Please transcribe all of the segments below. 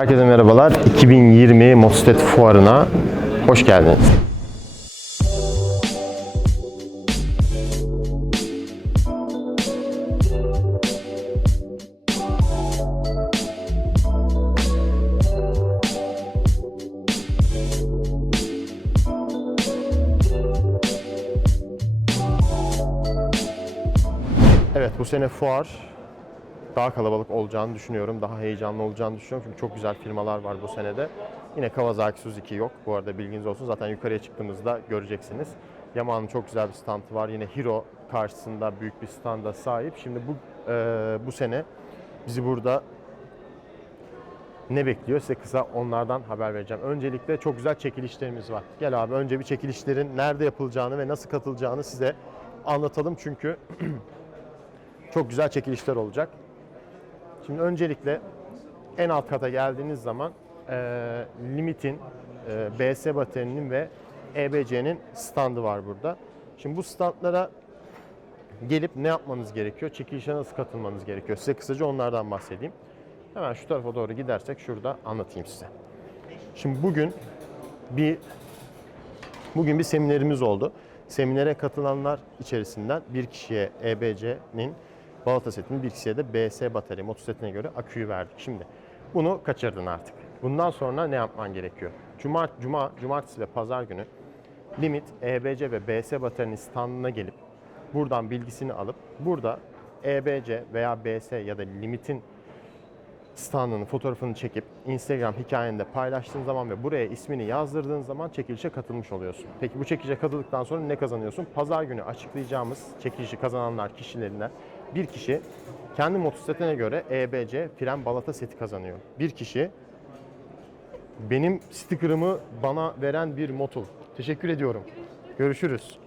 Herkese merhabalar. 2020 Motosiklet Fuarı'na hoş geldiniz. Evet bu sene fuar daha kalabalık olacağını düşünüyorum. Daha heyecanlı olacağını düşünüyorum. Çünkü çok güzel firmalar var bu senede. Yine Kawasaki Suzuki yok. Bu arada bilginiz olsun. Zaten yukarıya çıktığımızda göreceksiniz. Yamaha'nın çok güzel bir standı var. Yine Hero karşısında büyük bir standa sahip. Şimdi bu e, bu sene bizi burada ne bekliyor size kısa onlardan haber vereceğim. Öncelikle çok güzel çekilişlerimiz var. Gel abi önce bir çekilişlerin nerede yapılacağını ve nasıl katılacağını size anlatalım. Çünkü çok güzel çekilişler olacak. Şimdi öncelikle en alt kata geldiğiniz zaman e, Limit'in, e, BS baterinin ve EBC'nin standı var burada. Şimdi bu standlara gelip ne yapmanız gerekiyor? Çekilişe nasıl katılmanız gerekiyor? Size kısaca onlardan bahsedeyim. Hemen şu tarafa doğru gidersek şurada anlatayım size. Şimdi bugün bir bugün bir seminerimiz oldu. Seminere katılanlar içerisinden bir kişiye EBC'nin balata setini, bir kişiye de BS batarya motosikletine göre aküyü verdik. Şimdi bunu kaçırdın artık. Bundan sonra ne yapman gerekiyor? Cuma, Cuma, Cumartesi ve Pazar günü Limit, EBC ve BS bataryanın standına gelip buradan bilgisini alıp burada EBC veya BS ya da Limit'in standının fotoğrafını çekip Instagram hikayende paylaştığın zaman ve buraya ismini yazdırdığın zaman çekilişe katılmış oluyorsun. Peki bu çekilişe katıldıktan sonra ne kazanıyorsun? Pazar günü açıklayacağımız çekilişi kazananlar kişilerinden bir kişi kendi motosikletine göre EBC fren balata seti kazanıyor. Bir kişi benim sticker'ımı bana veren bir motul. Teşekkür ediyorum. Görüşürüz.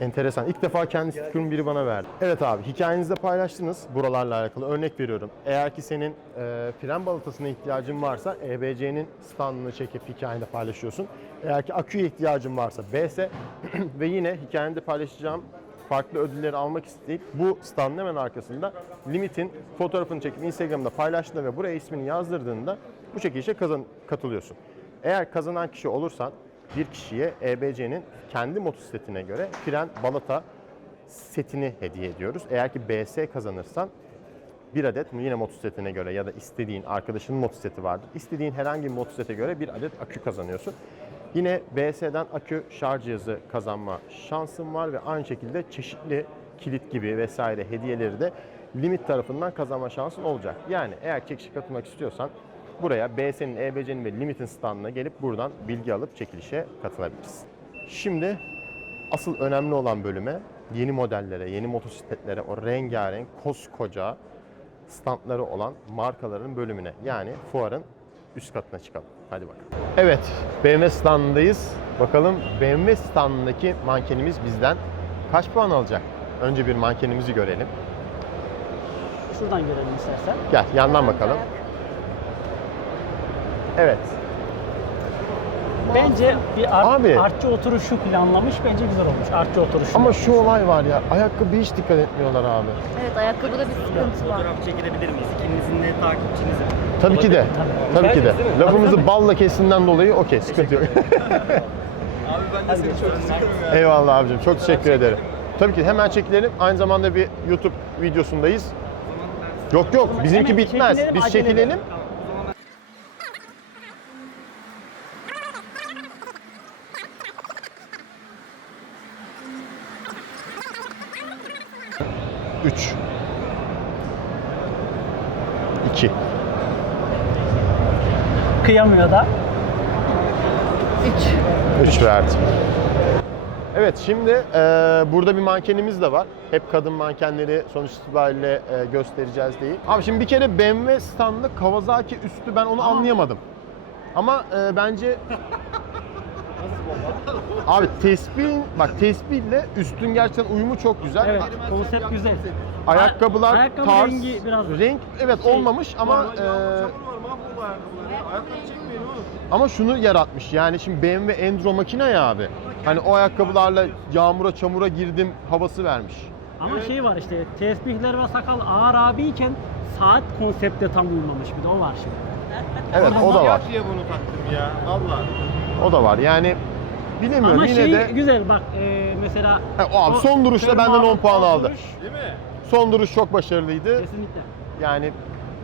Enteresan. İlk defa kendi sticker'ımı biri bana verdi. Evet abi hikayenizde paylaştınız buralarla alakalı. Örnek veriyorum. Eğer ki senin e, fren balatasına ihtiyacın varsa EBC'nin standını çekip hikayende paylaşıyorsun. Eğer ki aküye ihtiyacın varsa BS ve yine hikayende paylaşacağım farklı ödülleri almak isteyip bu standın hemen arkasında limitin fotoğrafını çekip Instagram'da paylaştığında ve buraya ismini yazdırdığında bu çekilişe kazan, katılıyorsun. Eğer kazanan kişi olursan bir kişiye EBC'nin kendi motosikletine göre fren balata setini hediye ediyoruz. Eğer ki BS kazanırsan bir adet yine motosikletine göre ya da istediğin arkadaşının motosikleti vardır. İstediğin herhangi bir motosiklete göre bir adet akü kazanıyorsun. Yine BS'den akü şarj cihazı kazanma şansın var ve aynı şekilde çeşitli kilit gibi vesaire hediyeleri de limit tarafından kazanma şansın olacak. Yani eğer çekişe katılmak istiyorsan buraya BS'nin, EBC'nin ve limitin standına gelip buradan bilgi alıp çekilişe katılabilirsin. Şimdi asıl önemli olan bölüme yeni modellere, yeni motosikletlere, o rengarenk koskoca standları olan markaların bölümüne yani fuarın üst katına çıkalım. Hadi bakalım. Evet, BMW standındayız. Bakalım BMW standındaki mankenimiz bizden kaç puan alacak? Önce bir mankenimizi görelim. Şuradan görelim istersen. Gel yandan bakalım. Evet. Bence bir art, Abi. artçı oturuşu planlamış. Bence güzel olmuş. Artçı oturuşu. Ama şu olay var ya, ayakkabı hiç dikkat etmiyorlar abi. Evet ayakkabıda bir sıkıntı var. Fotoğraf çekilebilir miyiz? İkinizin de takipçinizin. Tabii ki de. Tabii. Tabii ki de. Müsaitiz değil mi? Lafımızı balla kestiğinden dolayı okey, sıkıntı yok. Abi ben de seni çok istiyorum ya. Eyvallah abicim, çok teşekkür ederim. Tabii ki hemen çekilelim. Aynı zamanda bir YouTube videosundayız. Yok yok, bizimki Hemen bitmez. çekilelim, Biz acele çekilelim. edelim. Üç. İki. Kıyamıyor da. 3. 3 verdim. Evet şimdi e, burada bir mankenimiz de var. Hep kadın mankenleri sonuç itibariyle e, göstereceğiz değil. Abi şimdi bir kere BMW standı Kawasaki üstü ben onu anlayamadım. Ama e, bence Abi tespihin bak tespihle üstün gerçekten uyumu çok güzel. Evet. Konsept güzel. Ayakkabılar Ayakkabı tarz, rengi biraz renk evet şey, olmamış ama e, ama şunu yaratmış yani şimdi BMW Enduro makine ya abi. Hani o ayakkabılarla yağmura çamura girdim havası vermiş. Ama şey var işte tesbihler ve sakal ağır abiyken saat konsepte tam uymamış bir de o var şimdi. Evet o da var. diye bunu taktım ya. Allah. O da var. Yani bilemiyorum Ama yine şey de güzel bak e, mesela Ha, o abi son duruşta benden 10 altın puan aldı. Değil mi? son duruş çok başarılıydı. Kesinlikle. Yani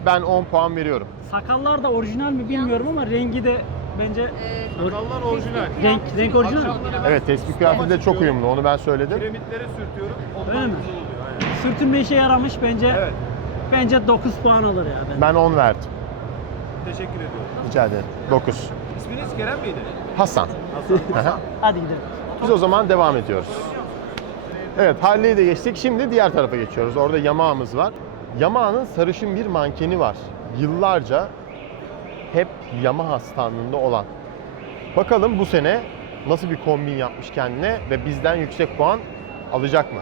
ben 10 puan veriyorum. Sakallar da orijinal mi bilmiyorum ama rengi de bence Ee, Sakallar orijinal. renk renk orijinal mi? Akşamları ben Evet tespih kıyafeti de çok uyumlu onu ben söyledim. Kiremitlere sürtüyorum. Ondan Öyle mi? güzel oluyor. Aynen. Sürtünme işe yaramış bence. Evet. Bence 9 puan alır ya ben. Ben 10 verdim. Teşekkür ediyorum. Rica ederim. 9. İsminiz Kerem miydi? Hasan. Aha. Hadi gidelim. Biz o zaman devam ediyoruz. Evet Harley'i de geçtik. Şimdi diğer tarafa geçiyoruz. Orada Yamaha'mız var. Yamaha'nın sarışın bir mankeni var. Yıllarca hep Yamaha standında olan. Bakalım bu sene nasıl bir kombin yapmış kendine ve bizden yüksek puan alacak mı?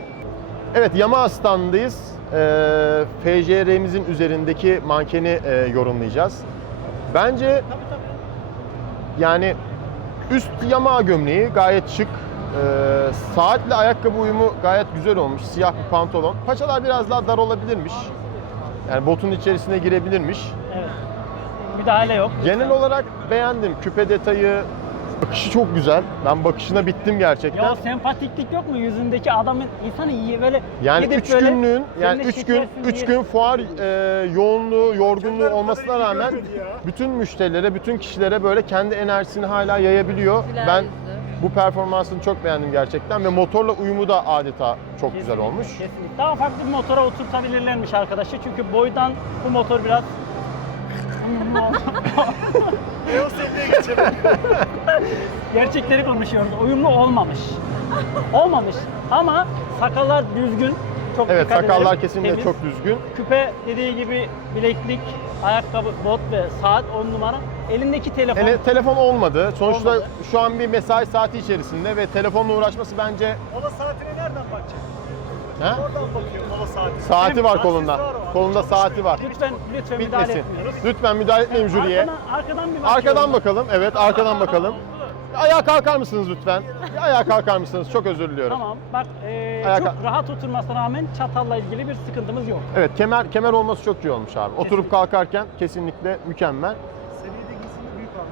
Evet Yamaha standındayız. Ee, FJR'mizin üzerindeki mankeni e, yorumlayacağız. Bence yani üst Yamaha gömleği gayet şık. Ee, saatle ayakkabı uyumu gayet güzel olmuş. Siyah bir pantolon. Paçalar biraz daha dar olabilirmiş. Yani botun içerisine girebilirmiş. Evet. Müdahale yok. Genel olarak beğendim. Küpe detayı, bakışı çok güzel. Ben bakışına bittim gerçekten. Ya sempatiklik yok mu yüzündeki adamın insanı iyi böyle Yani gidip 3 böyle günlüğün yani seninle 3 gün şekersin 3 diye- gün fuar e, yoğunluğu, yorgunluğu olmasına rağmen bütün müşterilere, bütün kişilere böyle kendi enerjisini hala yayabiliyor. güler ben yüzlü. bu performansını çok beğendim gerçekten ve motorla uyumu da adeta çok güzel Kesinlikle, olmuş. Kesinlikle. Daha farklı bir motora oturtabilirlermiş arkadaşı. Çünkü boydan bu motor biraz Gerçekleri konuşuyoruz. Uyumlu olmamış. Olmamış. Ama sakallar düzgün. Çok Evet dikkat sakallar edelim. kesinlikle Temiz. çok düzgün. Küpe dediği gibi bileklik, ayakkabı, bot ve saat 10 numara. Elindeki telefon. Ele, telefon olmadı. Sonuçta Olmadı. şu an bir mesai saati içerisinde ve telefonla uğraşması bence Mola saatine nereden bakacak? ha? Oradan bakıyor mola saatine. saati var kolunda. var. Kolunda saati var. Lütfen lütfen müdahale Bitmesin. etmiyoruz. Lütfen müdahale etmeyin jüriye. Arkadan, arkadan bir. Arkadan bakalım. Evet arkadan bakalım. Ayağa kalkar mısınız lütfen? Ayağa kalkar mısınız? Çok özür diliyorum. Tamam. Bak e, çok rahat oturmasına rağmen çatalla ilgili bir sıkıntımız yok. Evet kemer kemer olması çok iyi olmuş abi. Oturup Kesinlikle. kalkarken kesinlikle mükemmel. Seviyede giysinin büyük aldı.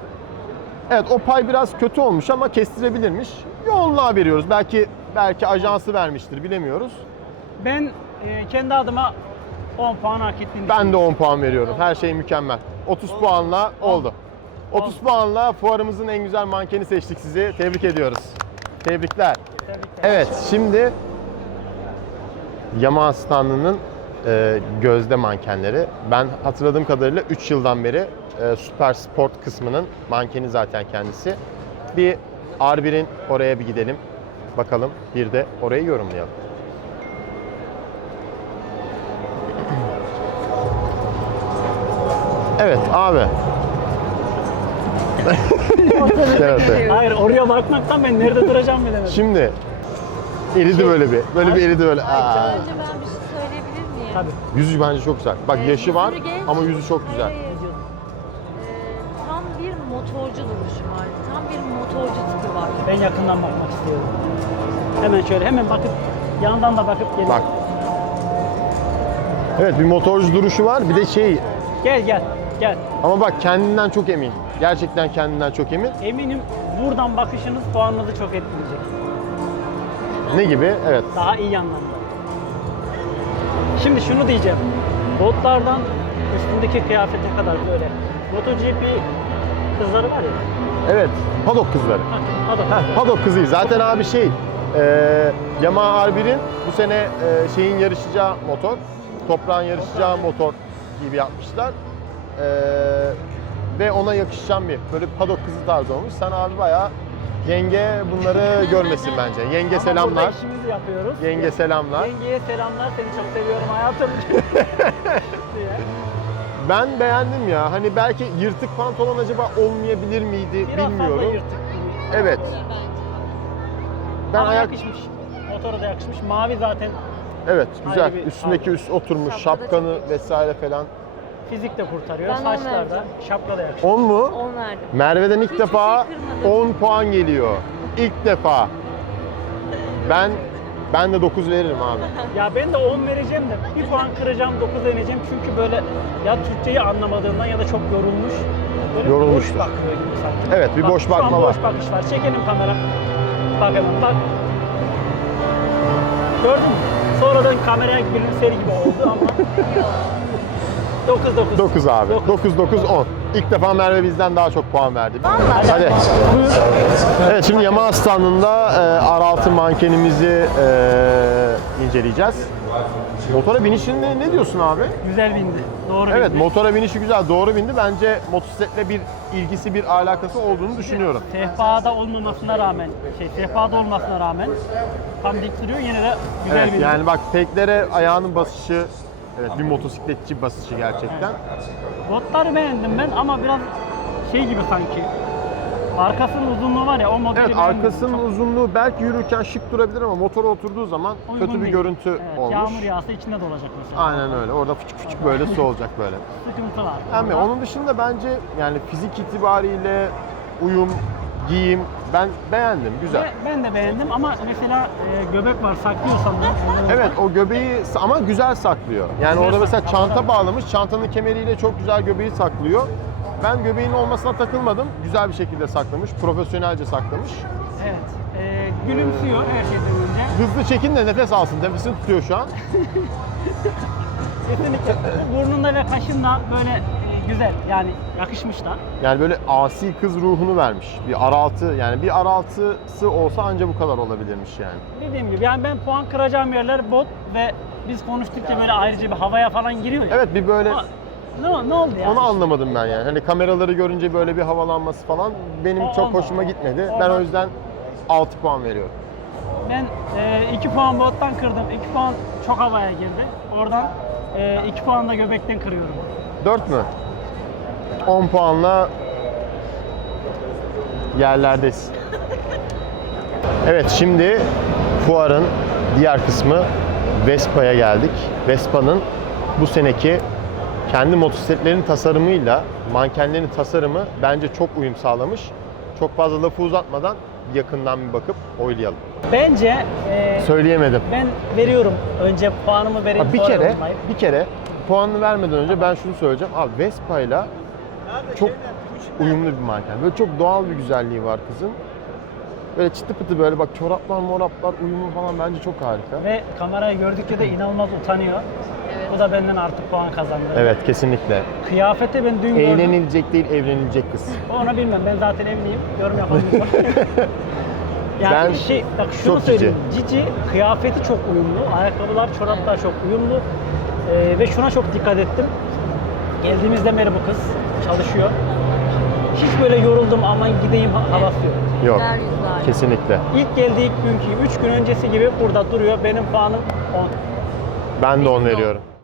Evet o pay biraz kötü olmuş ama kestirebilirmiş. Yoğunluğa veriyoruz. Belki belki ajansı vermiştir bilemiyoruz. Ben e, kendi adıma 10 puan hak ettiğini Ben de 10 puan veriyorum. Her şey mükemmel. 30 puanla oldu. 30 puanla fuarımızın en güzel mankeni seçtik sizi. Tebrik ediyoruz. Tebrikler. Tebrikler. Evet şimdi Yamaha standının e, gözde mankenleri. Ben hatırladığım kadarıyla 3 yıldan beri e, Süper Sport kısmının mankeni zaten kendisi. Bir R1'in oraya bir gidelim. Bakalım bir de orayı yorumlayalım. Evet abi. evet, evet. Hayır oraya bakmaktan ben nerede duracağım bilemedim. Şimdi eridi böyle bir. Böyle bir eridi böyle. Aa. Önce ben bir şey söyleyebilir miyim? Tabii. Yüzü bence çok güzel. Bak Ee, yaşı var yüzü genç. ama yüzü çok güzel. Hayır. Ee, tam bir motorcu duruşu var. Tam bir motorcu tipi var. Ben yakından bakmak istiyorum. Hemen şöyle hemen bakıp yandan da bakıp gelin. Bak. Evet bir motorcu duruşu var. Bir de şey Gel gel gel. ama bak kendinden çok emin. Gerçekten kendinden çok emin. Eminim buradan bakışınız puanınızı çok etkileyecek. Ne gibi? Evet. Daha iyi anlamda. Şimdi şunu diyeceğim. Botlardan üstündeki kıyafete kadar böyle MotoGP kızları var ya. Evet. Paddock kızları. Bak, hadi. Heh, Paddock kızıyız. Zaten abi şey e, Yamaha R1'in bu sene e, şeyin yarışacağı motor, toprağın yarışacağı motor gibi yapmışlar. E, ve ona yakışan bir böyle paddock kızı tarzı olmuş. Sen abi bayağı yenge bunları görmesin bence. Yenge Ama burada selamlar. işimizi yapıyoruz. Yenge selamlar. Yengeye selamlar. Seni çok seviyorum hayatım. diye. Ben beğendim ya. Hani belki yırtık pantolon acaba olmayabilir miydi Biraz bilmiyorum. yırtık gibi. Evet. Ben Ama ayak yakışmış. Motora da yakışmış. Mavi zaten evet güzel. Üstündeki tarzı. üst oturmuş, şapkanı vesaire falan. Fizik de kurtarıyor. Ben on Saçlar da, vereceğim. şapka da yakışmış. 10 mu? 10 verdim. Merve'den ilk Hiçbir defa şey kırmadım. 10 puan geliyor. İlk defa. Ben Ben de 9 veririm abi. Ya ben de 10 vereceğim de bir puan kıracağım 9 vereceğim çünkü böyle ya Türkçeyi anlamadığından ya da çok yorulmuş. Böyle Yorulmuştur. boş bakıyor gibi sanki. Evet, bir boş şu an bakma var. boş bakış var. Çekelim kamera. Bak hemen bak. Gördün mü? Sonradan kameraya gülümser gibi oldu ama 9 9. 9 abi. Dokuz. 9 9 10. İlk defa Merve bizden daha çok puan verdi. Vallahi. Hadi. Evet şimdi Yamaha standında e, R6 mankenimizi e, inceleyeceğiz. Motora binişinde ne diyorsun abi? Güzel bindi. Doğru Evet bindi. motora binişi güzel doğru bindi. Bence motosikletle bir ilgisi bir alakası olduğunu düşünüyorum. Sehpada olmamasına rağmen, şey sehpada olmasına rağmen tam dik duruyor yine de güzel Evet bindi. yani bak peklere ayağının basışı evet bir motosikletçi basışı gerçekten. Botları beğendim ben ama biraz şey gibi sanki. Arkasının uzunluğu var ya o modeli Evet beğendim. arkasının Çok uzunluğu belki yürürken şık durabilir ama motora oturduğu zaman uygun kötü bir değil. görüntü Evet, olmuş. Yağmur yağsa içinde dolacak mesela. Aynen öyle. Orada fıçık fıçık böyle su olacak böyle. Sıkıntı var. Yani onun dışında bence yani fizik itibariyle uyum, giyim ben beğendim. Güzel. Ve ben de beğendim ama mesela e, göbek var saklıyorsan da. Evet o göbeği ama güzel saklıyor. Yani Güzel orada mesela saklıyor. çanta bağlamış. Çantanın kemeriyle çok güzel göbeği saklıyor. Ben göbeğin olmasına takılmadım. Güzel bir şekilde saklamış. Profesyonelce saklamış. Evet. E, gülümsüyor her şeyden önce. Hızlı çekin de nefes alsın. Nefesini tutuyor şu an. Kesinlikle. Burnunda ve kaşında böyle güzel yani yakışmış da. Yani böyle asi kız ruhunu vermiş. Bir R6 yani bir R6'sı olsa anca bu kadar olabilirmiş yani. Dediğim gibi yani ben puan kıracağım yerler bot ve biz konuştukça böyle ayrıca bir havaya falan giriyor ya. Evet bir böyle Ama Ne, ne oldu yani? Onu anlamadım ben yani. Hani kameraları görünce böyle bir havalanması falan benim O çok olmadı. hoşuma gitmedi. Ben o yüzden 6 puan veriyorum. Ben 2 puan bottan kırdım. 2 puan çok havaya girdi. Oradan 2 puan da göbekten kırıyorum. 4 mü? 10 puanla yerlerdesin. Evet şimdi fuarın diğer kısmı Vespa'ya geldik. Vespa'nın bu seneki kendi motosikletlerinin tasarımıyla mankenlerin tasarımı bence çok uyum sağlamış. Çok fazla lafı uzatmadan yakından bir bakıp oylayalım. Bence e, Söyleyemedim. ben veriyorum. Önce puanımı vereyim. Abi bir kere, yorumlayayım. bir kere puanını vermeden önce ben şunu söyleyeceğim. Abi Vespa'yla çok uyumlu bir manken. Böyle çok doğal bir güzelliği var kızın. Böyle çıtı pıtı böyle bak çoraplar moraplar uyumu falan bence çok harika. Ve kamerayı gördükçe de inanılmaz utanıyor. Evet. Bu da benden artık puan kazandı. Evet kesinlikle. Kıyafeti ben dün gördüm. Eğlenilecek değil evlenilecek kız. Onu bilmem. Ben zaten evliyim. Yorum yapamıyorum. yani Ben şey, bak şunu çok söyleyeyim. Cici kıyafeti çok uyumlu. Ayakkabılar, çoraplar çok uyumlu. Ee, ve şuna çok dikkat ettim. Geldiğimizden beri bu kız çalışıyor. Hiç böyle yoruldum aman gideyim ha- havası yok. Yok. Kesinlikle. İlk geldiği günkü 3 gün öncesi gibi burada duruyor. Benim puanım 10. Ben de 10 veriyorum.